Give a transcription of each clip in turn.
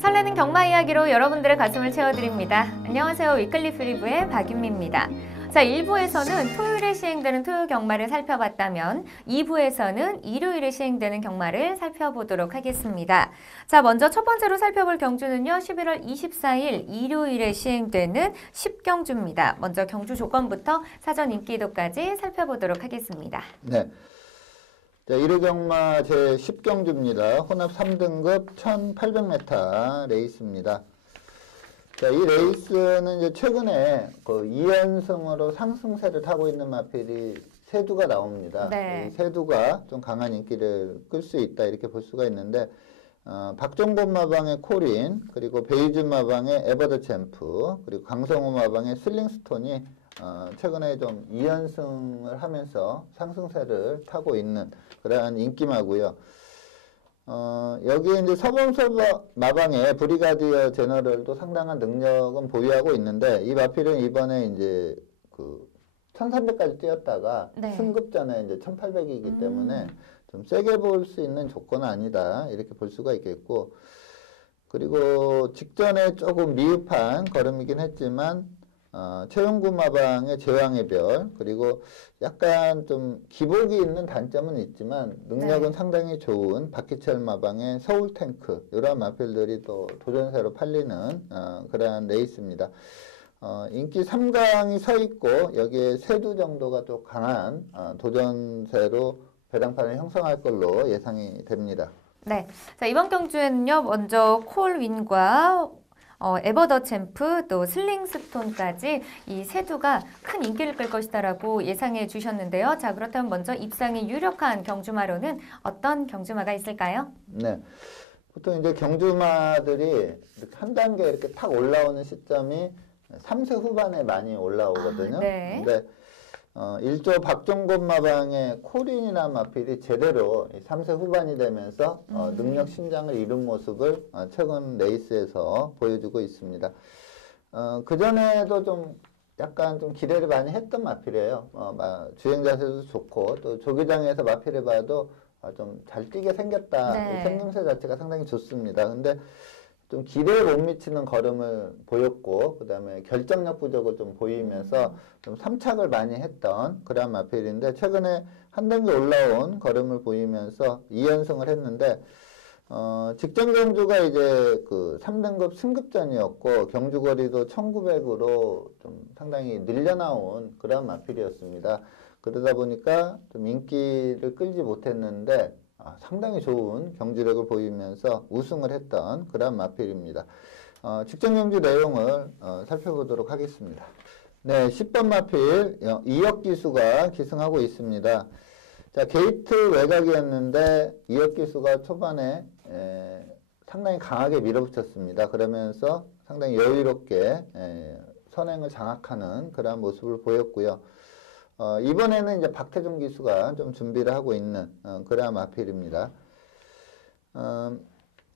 설레는 경마 이야기로 여러분들의 가슴을 채워드립니다. 안녕하세요. 위클리 프리뷰의 박윤미입니다. 자, 1부에서는 토요일에 시행되는 토요 경마를 살펴봤다면 2부에서는 일요일에 시행되는 경마를 살펴보도록 하겠습니다. 자, 먼저 첫 번째로 살펴볼 경주는요. 11월 24일 일요일에 시행되는 10경주입니다. 먼저 경주 조건부터 사전 인기도까지 살펴보도록 하겠습니다. 네. 자, 1호 경마 제10경주입니다. 혼합 3등급 1800m 레이스입니다. 자, 이 레이스는 이제 최근에 그 2연승으로 상승세를 타고 있는 마필이 세두가 나옵니다. 네. 이 세두가 좀 강한 인기를 끌 수 있다 이렇게 볼 수가 있는데 박종범 마방의 코린, 그리고 베이준 마방의 에버더 챔프, 그리고 강성호 마방의 슬링스톤이 최근에 좀 2연승을 하면서 상승세를 타고 있는 그러한 인기마고요. 여기에 이제 서범서 마방의 브리가디어 제너럴도 상당한 능력은 보유하고 있는데, 이 마필은 이번에 이제 그 1300까지 뛰었다가 네. 승급전에 이제 1800이기 때문에 좀 세게 볼 수 있는 조건은 아니다 이렇게 볼 수가 있겠고, 그리고 직전에 조금 미흡한 걸음이긴 했지만 최용구 마방의 제왕의 별, 그리고 약간 좀 기복이 있는 단점은 있지만 능력은 네. 상당히 좋은 박희철 마방의 서울 탱크, 이러한 마필들이 또 도전세로 팔리는 그러한 레이스입니다. 인기 3강이 서 있고 여기에 세두 정도가 또 강한 도전세로 배당판을 형성할 걸로 예상이 됩니다. 네, 자, 이번 경주에는요. 먼저 콜윈과 에버더 챔프, 또 슬링스톤까지 이 세두가 큰 인기를 끌 것이다라고 예상해 주셨는데요. 자, 그렇다면 먼저 입상이 유력한 경주마로는 어떤 경주마가 있을까요? 네, 보통 이제 경주마들이 이렇게 한 단계 이렇게 탁 올라오는 시점이 3세 후반에 많이 올라오거든요. 네. 근데 1조 박종범 마방의 코린이나 마필이 제대로 3세 후반이 되면서 능력 신장을 이룬 모습을 최근 레이스에서 보여주고 있습니다. 그전에도 좀 약간 좀 기대를 많이 했던 마필이에요. 주행 자세도 좋고 또 조기장에서 마필을 봐도 좀 잘 뛰게 생겼다. 네. 생김새 자체가 상당히 좋습니다. 근데 좀 기대에 못 미치는 걸음을 보였고, 그 다음에 결정력 부족을 좀 보이면서 좀 삼착을 많이 했던 그런 마필인데, 최근에 한 단계 올라온 걸음을 보이면서 2연승을 했는데, 직전 경주가 이제 그 3등급 승급전이었고, 경주거리도 1900으로 좀 상당히 늘려나온 그런 마필이었습니다. 그러다 보니까 좀 인기를 끌지 못했는데, 상당히 좋은 경주력을 보이면서 우승을 했던 그런 마필입니다. 직전 경주 내용을 살펴보도록 하겠습니다. 네, 10번 마필 이혁기수가 기승하고 있습니다. 자, 게이트 외곽이었는데 이혁기수가 초반에 상당히 강하게 밀어붙였습니다. 그러면서 상당히 여유롭게 선행을 장악하는 그런 모습을 보였고요. 이번에는 이제 박태종 기수가 좀 준비를 하고 있는 그러한 마필입니다.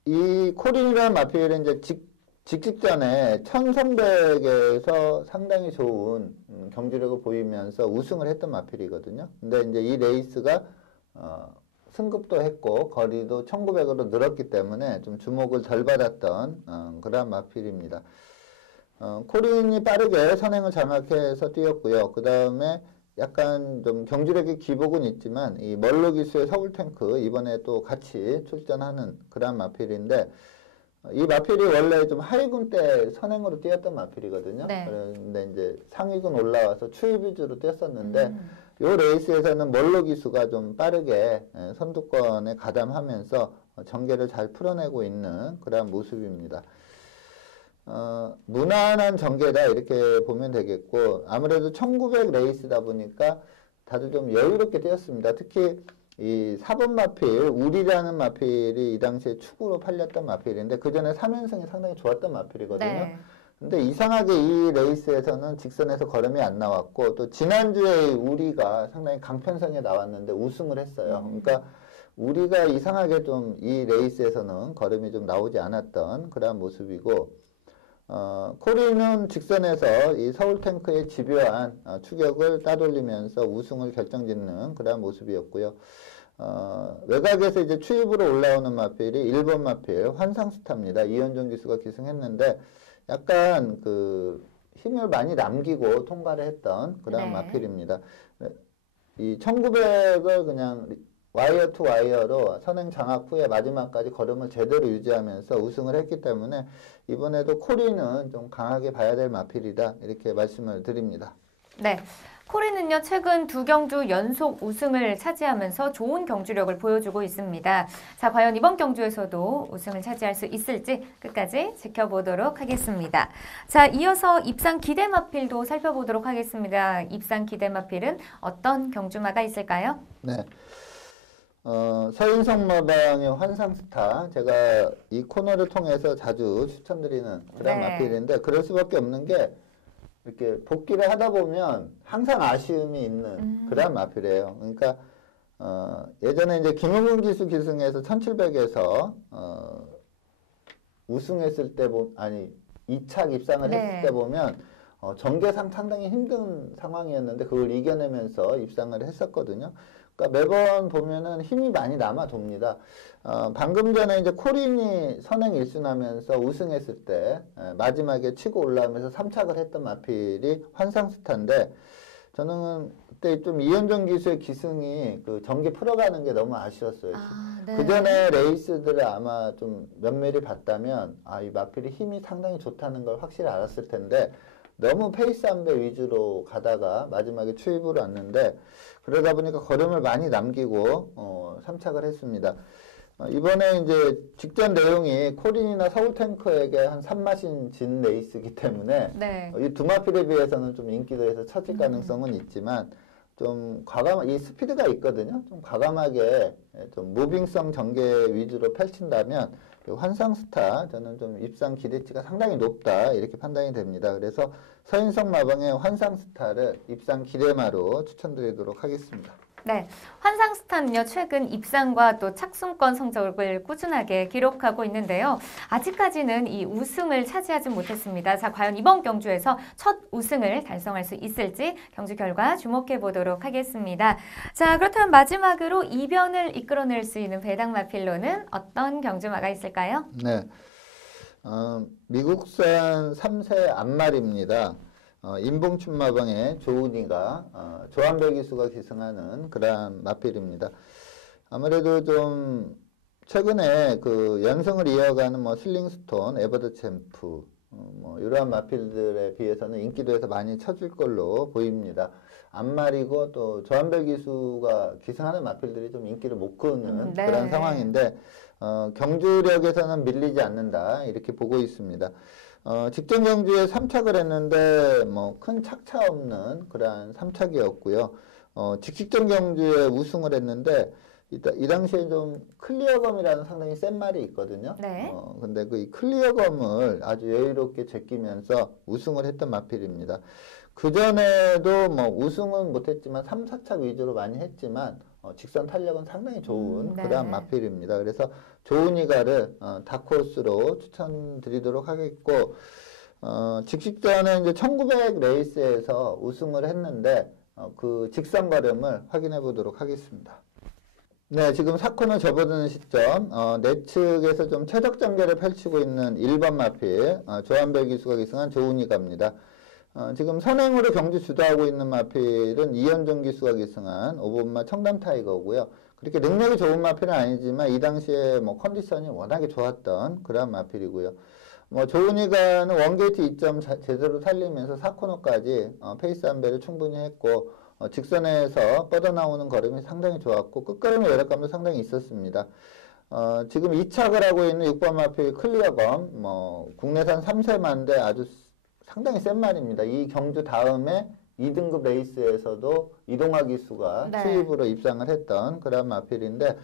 이 코린이라는 마필은 이제 직전에 1300에서 상당히 좋은 경주력을 보이면서 우승을 했던 마필이거든요. 근데 이제 이 레이스가 승급도 했고 거리도 1900으로 늘었기 때문에 좀 주목을 덜 받았던 그러한 마필입니다. 코린이 빠르게 선행을 장악해서 뛰었고요. 그 다음에 약간 좀 경주력의 기복은 있지만 이 멀로 기수의 서울 탱크 이번에 또 같이 출전하는 그런 마필인데, 이 마필이 원래 좀 하위군 때 선행으로 뛰었던 마필이거든요. 네. 그런데 이제 상위군 올라와서 추입 위주로 뛰었었는데 요 레이스에서는 멀로 기수가 좀 빠르게 선두권에 가담하면서 전개를 잘 풀어내고 있는 그런 모습입니다. 무난한 전개다 이렇게 보면 되겠고, 아무래도 1900 레이스다 보니까 다들 좀 여유롭게 뛰었습니다. 특히 이 4번 마필, 우리라는 마필이 이 당시에 축으로 팔렸던 마필인데 그 전에 3연승이 상당히 좋았던 마필이거든요. 네. 근데 이상하게 이 레이스에서는 직선에서 걸음이 안 나왔고 또 지난주에 우리가 상당히 강편성에 나왔는데 우승을 했어요. 그러니까 우리가 이상하게 좀 이 레이스에서는 걸음이 좀 나오지 않았던 그러한 모습이고 코리는 직선에서 이 서울탱크의 집요한 추격을 따돌리면서 우승을 결정짓는 그러한 모습이었고요. 외곽에서 이제 추입으로 올라오는 마필이 1번 마필 환상스타입니다. 이현종 기수가 기승했는데 약간 그 힘을 많이 남기고 통과를 했던 그런 네. 마필입니다. 이 1900을 그냥 와이어 투 와이어로 선행 장악 후에 마지막까지 걸음을 제대로 유지하면서 우승을 했기 때문에 이번에도 코리는 좀 강하게 봐야 될 마필이다 이렇게 말씀을 드립니다. 네. 코리는요, 최근 2경주 연속 우승을 차지하면서 좋은 경주력을 보여주고 있습니다. 자, 과연 이번 경주에서도 우승을 차지할 수 있을지 끝까지 지켜보도록 하겠습니다. 자, 이어서 입상 기대 마필도 살펴보도록 하겠습니다. 입상 기대 마필은 어떤 경주마가 있을까요? 네. 서인성 마방의 환상스타 제가 이 코너를 통해서 자주 추천드리는 그런 네. 마필인데 그럴 수밖에 없는 게 이렇게 복귀를 하다 보면 항상 아쉬움이 있는 그런 마필이에요. 그러니까 예전에 이제 김용훈 기수 기승에서 1700에서 우승했을 때 아니 2착 입상을 네. 했을 때 보면 전개상 상당히 힘든 상황이었는데 그걸 이겨내면서 입상을 했었거든요. 그러니까 매번 보면은 힘이 많이 남아 돕니다. 방금 전에 이제 코린이 선행 1순하면서 우승했을 때 마지막에 치고 올라오면서 3착을 했던 마필이 환상스타인데 저는 그때 좀 이현정 기수의 기승이 그 전개 풀어가는 게 너무 아쉬웠어요. 네. 그 전에 레이스들을 아마 좀 면밀히 봤다면 이 마필이 힘이 상당히 좋다는 걸 확실히 알았을 텐데 너무 페이스 안배 위주로 가다가 마지막에 추입으로 왔는데 그러다 보니까 걸음을 많이 남기고 3착을 했습니다. 이번에 이제 직전 내용이 코린이나 서울탱크에게 한 3마신 진 레이스이기 때문에 네. 이 두 마필에 비해서는 좀 인기도에서 처질 가능성은 있지만 좀 이 스피드가 있거든요. 좀 과감하게 좀 무빙성 전개 위주로 펼친다면 환상스타 저는 좀 입상 기대치가 상당히 높다 이렇게 판단이 됩니다. 그래서 서인성 마방의 환상스타를 입상 기대마로 추천드리도록 하겠습니다. 네, 환상스타는요, 최근 입상과 또 착순권 성적을 꾸준하게 기록하고 있는데요. 아직까지는 이 우승을 차지하지 못했습니다. 자, 과연 이번 경주에서 첫 우승을 달성할 수 있을지 경주 결과 주목해 보도록 하겠습니다. 자, 그렇다면 마지막으로 이변을 이끌어낼 수 있는 배당 마필로는 어떤 경주마가 있을까요? 네, 미국산 3세 암말입니다. 인봉춘 마방의 조은이가 조한배 기수가 기승하는 그러한 마필입니다. 아무래도 좀 최근에 그 연승을 이어가는 뭐 슬링스톤, 에버드 챔프 뭐 이러한 마필들에 비해서는 인기도에서 많이 쳐질 걸로 보입니다. 암말이고 또 조한배 기수가 기승하는 마필들이 좀 인기를 못 끄는 네. 그런 상황인데 경주력에서는 밀리지 않는다 이렇게 보고 있습니다. 직전 경주에 3착을 했는데 뭐 큰 착차 없는 그러한 3착이었고요. 직전 경주에 우승을 했는데 이 당시에 좀 클리어검이라는 상당히 센 말이 있거든요. 네. 근데 그 클리어검을 아주 여유롭게 제끼면서 우승을 했던 마필입니다. 그 전에도 뭐 우승은 못했지만 3, 4착 위주로 많이 했지만 직선 탄력은 상당히 좋은 네. 그러한 마필입니다. 그래서 조은이가를 다크호스로 추천드리도록 하겠고 직식전에 이제 1900 레이스에서 우승을 했는데 그 직선 걸음을 확인해 보도록 하겠습니다. 네, 지금 4코너 접어드는 시점 내측에서 좀 최적 전개를 펼치고 있는 1번 마필 조한배 기수가 기승한 조은이가입니다. 지금 선행으로 경주 주도하고 있는 마필은 이현종 기수가 기승한 5번마 청담 타이거고요. 그렇게 능력이 좋은 마필은 아니지만 이 당시에 뭐 컨디션이 워낙에 좋았던 그런 마필이고요. 뭐 조은이가는 원게이트 2점 제대로 살리면서 4코너까지 페이스 안배를 충분히 했고 직선에서 뻗어나오는 걸음이 상당히 좋았고 끝걸음의 여력감도 상당히 있었습니다. 지금 2착을 하고 있는 6번 마필 클리어검 뭐 국내산 3세마인데 아주 상당히 센 말입니다. 이 경주 다음에 2등급 레이스에서도 이동화 기수가 네. 투입으로 입상을 했던 그런 마필인데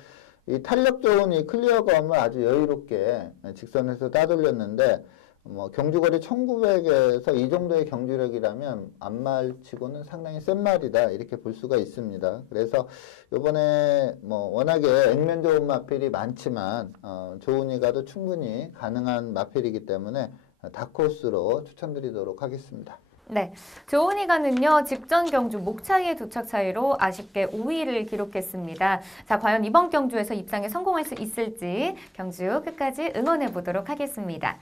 이 탄력 좋은 이 클리어검을 아주 여유롭게 직선에서 따돌렸는데 뭐 경주거리 1900에서 이 정도의 경주력이라면 앞말치고는 상당히 센 말이다 이렇게 볼 수가 있습니다. 그래서 이번에 뭐 워낙에 액면 좋은 마필이 많지만 조은이 가도 충분히 가능한 마필이기 때문에 다크호스로 추천드리도록 하겠습니다. 네, 조은이가는요 직전 경주 목차의 도착 차이로 아쉽게 5위를 기록했습니다. 자, 과연 이번 경주에서 입상에 성공할 수 있을지 경주 끝까지 응원해 보도록 하겠습니다.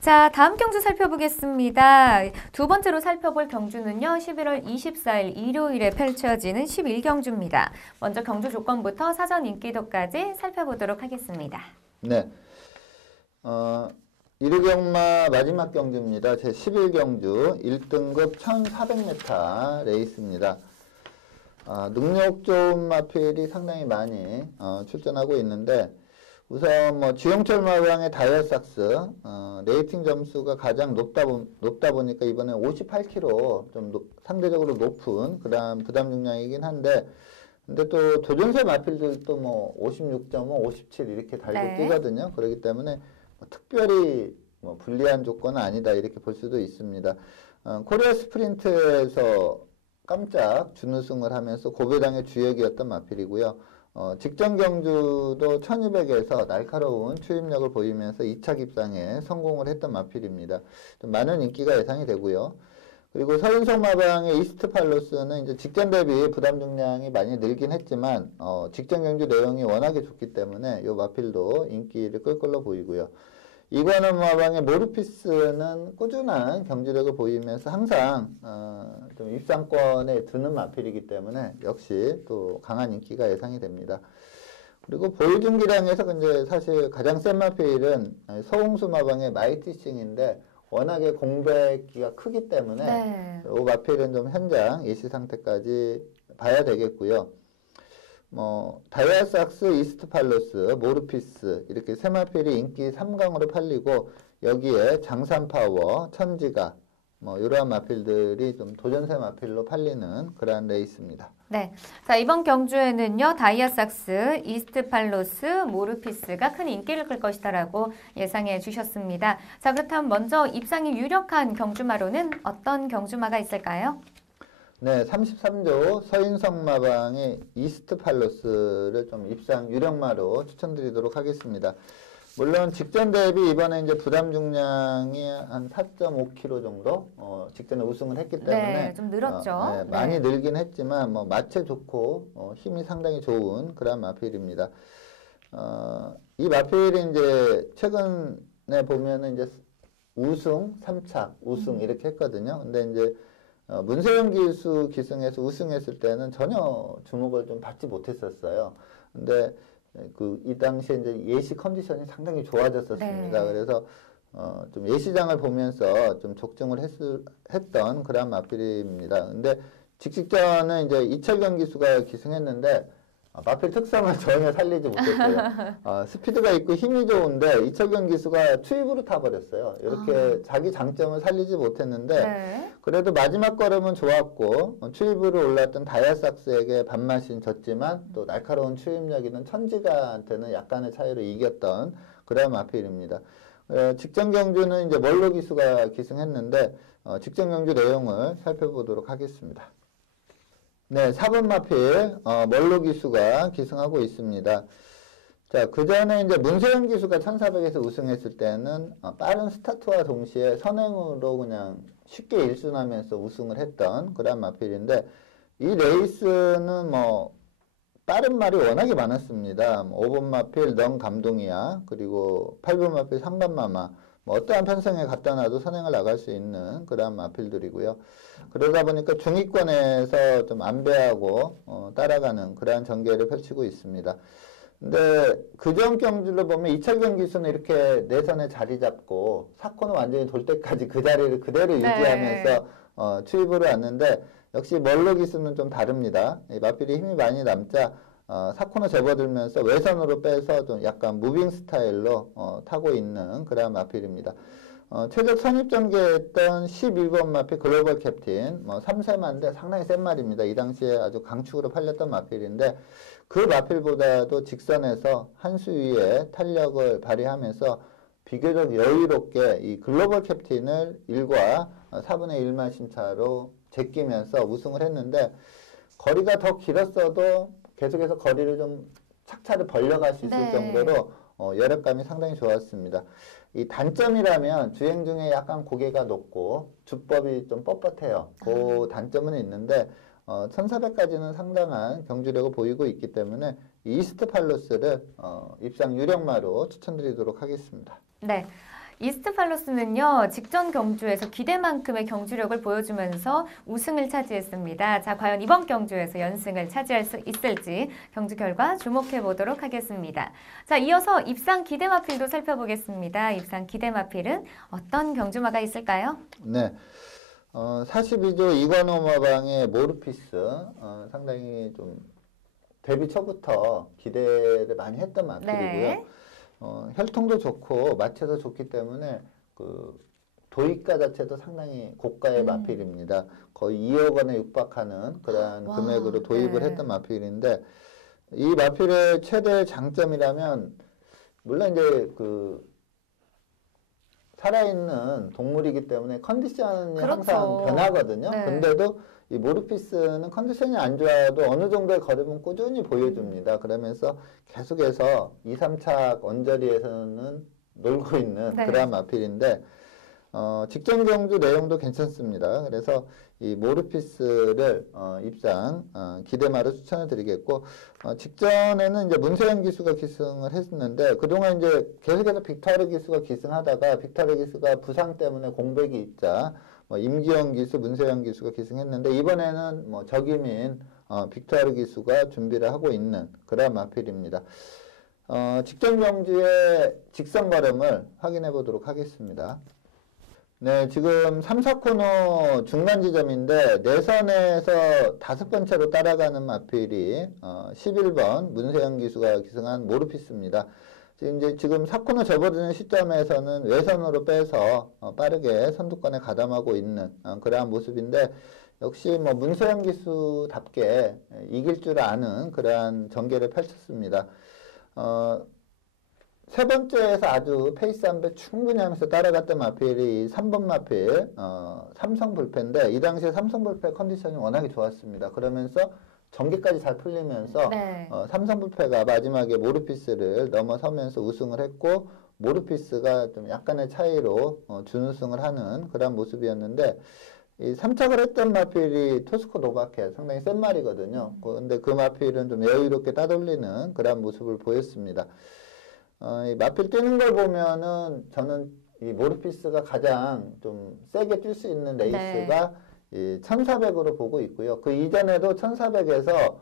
자, 다음 경주 살펴보겠습니다. 두 번째로 살펴볼 경주는요 11월 24일 일요일에 펼쳐지는 11경주입니다. 먼저 경주 조건부터 사전 인기도까지 살펴보도록 하겠습니다. 네. 1호경마 마지막 경주입니다. 제 11경주 1등급 1400m 레이스입니다. 능력 좋은 마필이 상당히 많이 출전하고 있는데 우선 뭐 주영철 마방의 다이아삭스 레이팅 점수가 가장 높다 보니까 이번에 58kg 좀 상대적으로 높은 그런 부담 중량이긴 한데 근데 또 도전세 마필들도 뭐 56.5, 57 이렇게 달고 네. 뛰거든요. 그렇기 때문에 특별히 뭐 불리한 조건은 아니다 이렇게 볼 수도 있습니다. 코리아 스프린트에서 깜짝 준우승을 하면서 고배당의 주역이었던 마필이고요. 직전 경주도 1200에서 날카로운 추임력을 보이면서 2차 입상에 성공을 했던 마필입니다. 좀 많은 인기가 예상이 되고요. 그리고 서윤석 마방의 이스트 팔로스는 이제 직전 대비 부담 중량이 많이 늘긴 했지만 직전 경주 내용이 워낙에 좋기 때문에 이 마필도 인기를 끌 걸로 보이고요. 이관원 마방의 모르피스는 꾸준한 경주력을 보이면서 항상 좀 입상권에 드는 마필이기 때문에 역시 또 강한 인기가 예상이 됩니다. 그리고 보유중기량에서 근데 사실 가장 센 마필은 서홍수 마방의 마이티싱인데 워낙에 공백기가 크기 때문에 네. 이 마필은 좀 현장 예시 상태까지 봐야 되겠고요. 뭐 다이아삭스, 이스트팔로스, 모르피스 이렇게 세 마필이 인기 3강으로 팔리고 여기에 장산파워, 천지가 뭐 이러한 마필들이 좀 도전세 마필로 팔리는 그러한 레이스입니다. 네, 자 이번 경주에는요 다이아삭스, 이스트팔로스, 모르피스가 큰 인기를 끌 것이다라고 예상해 주셨습니다. 자 그렇다면 먼저 입상이 유력한 경주마로는 어떤 경주마가 있을까요? 네, 33조 서인성 마방의 이스트팔로스를 좀 입상 유력마로 추천드리도록 하겠습니다. 물론 직전 대비 이번에 이제 부담 중량이 한 4.5kg 정도 직전에 우승을 했기 때문에 네, 좀 늘었죠. 네, 많이 늘긴 했지만 뭐 마체 좋고 힘이 상당히 좋은 그런 마필입니다. 이 마필이 이제 최근에 보면은 이제 우승, 3착, 우승 이렇게 했거든요. 근데 이제 문세영 기수 기승에서 우승했을 때는 전혀 주목을 좀 받지 못했었어요. 근데 이 당시에 이제 예시 컨디션이 상당히 좋아졌었습니다. 네. 그래서 좀 예시장을 보면서 좀 적중을 했던 그런 마필입니다. 근데 직전에 이제 이철경 기수가 기승했는데 마필 특성을 전혀 살리지 못했어요. 스피드가 있고 힘이 좋은데 이철경 기수가 추입으로 타버렸어요. 이렇게 자기 장점을 살리지 못했는데 네. 그래도 마지막 걸음은 좋았고 추입으로 올랐던 다이아삭스에게 반맛인 졌지만 또 날카로운 추입력 있는 천지가한테는 약간의 차이로 이겼던 그런 마필입니다. 직전 경주는 이제 멀로 기수가 기승했는데 직전 경주 내용을 살펴보도록 하겠습니다. 네, 4번 마필 멀로 기수가 기승하고 있습니다. 자, 그 전에 이제 문세영 기수가 1400에서 우승했을 때는 빠른 스타트와 동시에 선행으로 그냥 쉽게 일순하면서 우승을 했던 그런 마필인데 이 레이스는 뭐 빠른 말이 워낙에 많았습니다. 5번 마필 넌 감동이야. 그리고 8번 마필 상반마마. 뭐 어떠한 편성에 갖다 놔도 선행을 나갈 수 있는 그런 마필들이고요. 그러다 보니까 중위권에서 좀 안배하고 따라가는 그러한 전개를 펼치고 있습니다. 근데 그전 경주를 보면 이철경 기수는 이렇게 내선에 자리 잡고 4코너 완전히 돌 때까지 그 자리를 그대로 유지하면서 추입으로 왔는데 역시 멀로 기수는 좀 다릅니다. 이 마필이 힘이 많이 남자 4코너 접어들면서 외선으로 빼서 좀 약간 무빙 스타일로 타고 있는 그런 마필입니다. 최적 선입전개했던 11번 마필 글로벌 캡틴, 3세마인데 상당히 센 말입니다. 이 당시에 아주 강축으로 팔렸던 마필인데 그 마필보다도 직선에서 한 수 위에 탄력을 발휘하면서 비교적 여유롭게 이 글로벌 캡틴을 1과 4분의 1마신 차로 제끼면서 우승을 했는데 거리가 더 길었어도 계속해서 거리를 좀 착차를 벌려갈 수 있을 네. 정도로 여력감이 상당히 좋았습니다. 이 단점이라면 주행 중에 약간 고개가 높고 주법이 좀 뻣뻣해요. 그 단점은 있는데 1400까지는 상당한 경주력을 보이고 있기 때문에 이스트 팔로스를 입상 유력마로 추천드리도록 하겠습니다. 네. 이스트 팔로스는요, 직전 경주에서 기대만큼의 경주력을 보여주면서 우승을 차지했습니다. 자, 과연 이번 경주에서 연승을 차지할 수 있을지 경주 결과 주목해 보도록 하겠습니다. 자, 이어서 입상 기대마필도 살펴보겠습니다. 입상 기대마필은 어떤 경주마가 있을까요? 네. 42조 이관호 마방의 모르피스, 상당히 좀 데뷔 초부터 기대를 많이 했던 마필이고요. 네. 혈통도 좋고 마체도 좋기 때문에 그 도입가 자체도 상당히 고가의 마필입니다. 거의 2억 원에 육박하는 그러한 와, 금액으로 도입을 네. 했던 마필인데 이 마필의 최대 장점이라면 물론 이제 그 살아있는 동물이기 때문에 컨디션이 그렇죠. 항상 변하거든요. 네. 근데도 이 모르피스는 컨디션이 안 좋아도 어느 정도의 걸음은 꾸준히 보여줍니다. 그러면서 계속해서 2, 3차 언저리에서는 놀고 있는 네. 그런 마필인데 직전 경주 내용도 괜찮습니다. 그래서 이 모르피스를 입상 기대마로 추천을 드리겠고 직전에는 이제 문세영 기수가 기승을 했었는데 그동안 이제 계속해서 빅터르 기수가 기승하다가 빅터르 기수가 부상 때문에 공백이 있자 임기영 기수, 문세영 기수가 기승했는데 이번에는 적임인 빅터르 기수가 준비를 하고 있는 그런 마필입니다. 직전 경주의 직선 걸음을 확인해 보도록 하겠습니다. 네, 지금 3, 4코너 중간 지점인데 내선에서 5번째로 따라가는 마필이 11번 문세영 기수가 기승한 모르피스입니다. 지금 4코너 접어드는 시점에서는 외선으로 빼서 빠르게 선두권에 가담하고 있는 그러한 모습인데 역시 문세영 기수답게 이길 줄 아는 그러한 전개를 펼쳤습니다. 세 번째에서 아주 페이스 한 배 충분히 하면서 따라갔던 마필이 3번 마필 삼성불패인데 이 당시에 삼성불패 컨디션이 워낙에 좋았습니다. 그러면서 전개까지 잘 풀리면서 네. 삼성불패가 마지막에 모르피스를 넘어서면서 우승을 했고 모르피스가 좀 약간의 차이로 준우승을 하는 그런 모습이었는데 이 3착을 했던 마필이 토스코 노바켓 상당히 센 말이거든요. 근데 그 마필은 좀 여유롭게 따돌리는 그런 모습을 보였습니다. 이 마필 뛰는 걸 보면은 저는 이 모르피스가 가장 좀 세게 뛸 수 있는 레이스가 이 1400으로 보고 있고요. 그 이전에도 1400에서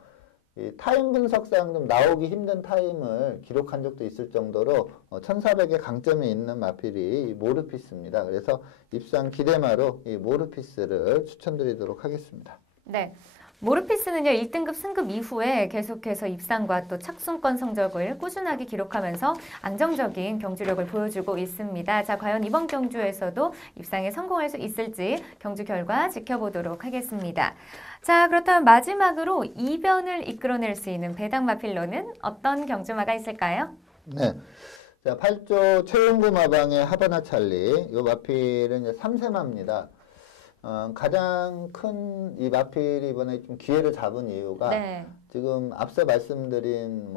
이 타임 분석상 좀 나오기 힘든 타임을 기록한 적도 있을 정도로 1400에 강점이 있는 마필이 이 모르피스입니다. 그래서 입상 기대마로 이 모르피스를 추천드리도록 하겠습니다. 네. 모르피스는요, 1등급 승급 이후에 계속해서 입상과 또 착순권 성적을 꾸준하게 기록하면서 안정적인 경주력을 보여주고 있습니다. 자, 과연 이번 경주에서도 입상에 성공할 수 있을지 경주 결과 지켜보도록 하겠습니다. 자, 그렇다면 마지막으로 이변을 이끌어낼 수 있는 배당 마필로는 어떤 경주마가 있을까요? 네. 자, 8조 최용구 마방의 하바나 찰리. 이 마필은 이제 3세마입니다. 가장 큰 이 마필이 이번에 좀 기회를 잡은 이유가 지금 앞서 말씀드린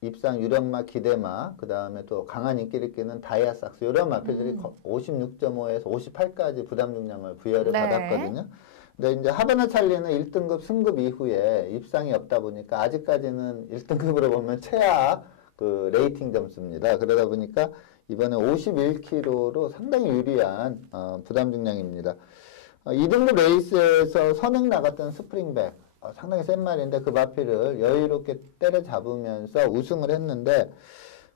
입상 유력마, 기대마, 그 다음에 또 강한 인기를 끄는 다이아삭스 이런 마필들이 56.5에서 58까지 부담 중량을 부여를 받았거든요. 근데 이제 하바나 찰리는 1등급 승급 이후에 입상이 없다 보니까 아직까지는 1등급으로 보면 최하 그 레이팅 점수입니다. 그러다 보니까 이번에 51kg로 상당히 유리한 부담 중량입니다. 2등급 레이스에서 선행 나갔던 스프링백 상당히 센 말인데 그 마필을 여유롭게 때려잡으면서 우승을 했는데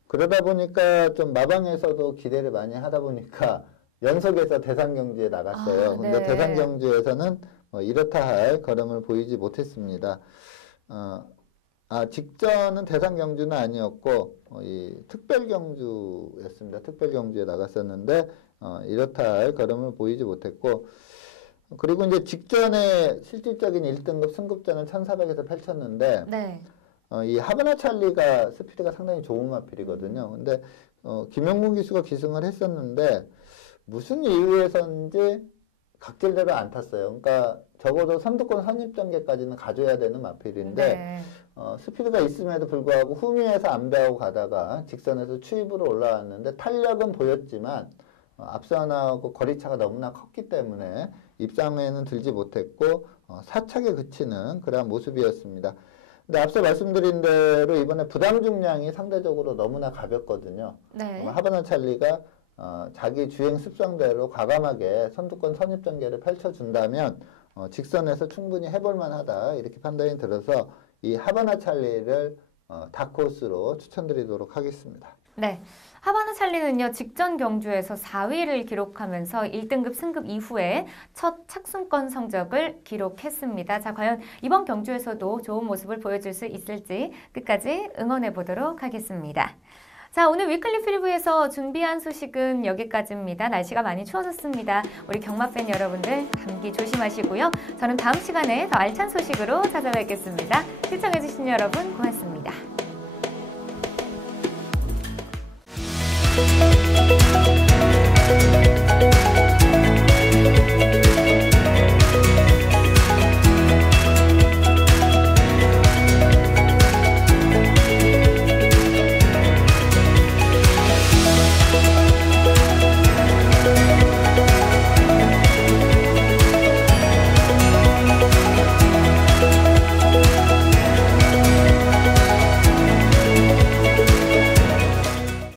그러다 보니까 좀 마방에서도 기대를 많이 하다 보니까 연속해서 대상경주에 나갔어요. 근데 대상경주에서는 이렇다 할 걸음을 보이지 못했습니다. 직전은 대상경주는 아니었고 이 특별 경주였습니다. 특별 경주에 나갔었는데 이렇다 할 걸음을 보이지 못했고, 그리고 이제 직전에 실질적인 1등급 승급전을 1400에서 펼쳤는데 네. 이 하바나 찰리가 스피드가 상당히 좋은 마필이거든요. 근데 김영문 기수가 기승을 했었는데 무슨 이유에서인지 각질대로 안 탔어요. 그러니까 적어도 선두권 선입 전개까지는 가져야 되는 마필인데 네. 스피드가 있음에도 불구하고 후미에서 안배하고 가다가 직선에서 추입으로 올라왔는데 탄력은 보였지만 앞서 나오고 거리차가 너무나 컸기 때문에 입상에는 들지 못했고 사착에 그치는 그러한 모습이었습니다. 근데 앞서 말씀드린 대로 이번에 부담 중량이 상대적으로 너무나 가볍거든요. 네. 하바나 찰리가 자기 주행 습성대로 과감하게 선두권 선입 전개를 펼쳐준다면 직선에서 충분히 해볼 만하다 이렇게 판단이 들어서 이 하바나 찰리를 다크호스로 추천드리도록 하겠습니다. 네. 하바나 찰리는요, 직전 경주에서 4위를 기록하면서 1등급 승급 이후에 첫 착순권 성적을 기록했습니다. 자, 과연 이번 경주에서도 좋은 모습을 보여줄 수 있을지 끝까지 응원해 보도록 하겠습니다. 자, 오늘 위클리 프리뷰에서 준비한 소식은 여기까지입니다. 날씨가 많이 추워졌습니다. 우리 경마팬 여러분들 감기 조심하시고요. 저는 다음 시간에 더 알찬 소식으로 찾아뵙겠습니다. 시청해주신 여러분 고맙습니다.